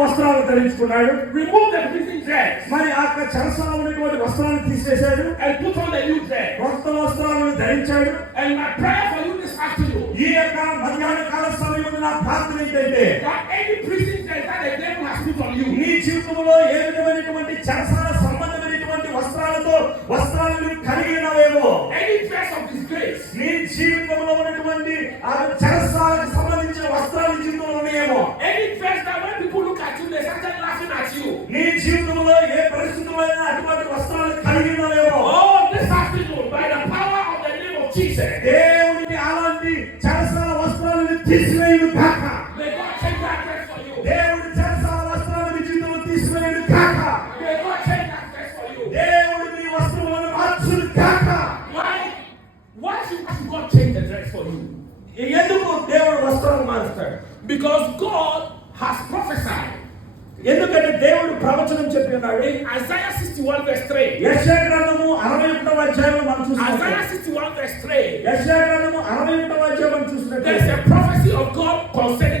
వస్త్రాలు ధరించుకున్నాడు. Remove the prison dress. మరి ఆ చెరసాలలో ఉన్నటువంటి వస్త్రాలను తీసేశాడు. And put on the new dress. కొత్త వస్త్రాలను ధరించాడు. And my prayer for you this afternoon. ఈ యొక్క మధ్యాహ్న కాల సమయంలో నా ప్రార్థన ఏంటంటే, that any prison dress that the devil has put on you. నీ జీవితంలో ఏ విధమైనటువంటి చెరసాల సంబంధమైనటువంటి వస్త్రాలను కలిగి ఉన్నావేమో, any dress of disgrace. నీ జీవితంలో ఉన్నటువంటి ఆ చెరసాలకు సంబంధించిన వస్త్రాలు జీవితంలో ఉన్నాయేమో, any dress that when people look at you they start laughing at you. నీ జీవితంలో ఏ పరిస్థితుల్లో అటువంటి వస్త్రాలు కలిగి ఉన్నావేమో, oh, this afternoon by the power of the name of Jesus, దేవుని అలాంటి చెరసాల వస్త్రాలను తీసివేయును కాక. may God change that dress for you. దేవుని చెరసాల వస్త్రాలను మీ జీవితంలో తీసివేయును కాక. May God change that dress for you. దేవుడు మీ వస్త్రములను మార్చును కాక. Why should God change the dress for you? ఎందుకు దేవుడు వస్త్రాలు మారుస్తాడు? Because God has prophesied. ఎందుకంటే దేవుడు ప్రవచనం చెప్పి ఉన్నాడు. Isaiah 61 verse 3. యెషయా గ్రంథము 61వ అధ్యాయంలో మనం చూస్తాం. Isaiah 61 verse 3. యెషయా గ్రంథము 61వ అధ్యాయం మనం చూసినట్లయితే there is a prophecy of God concerning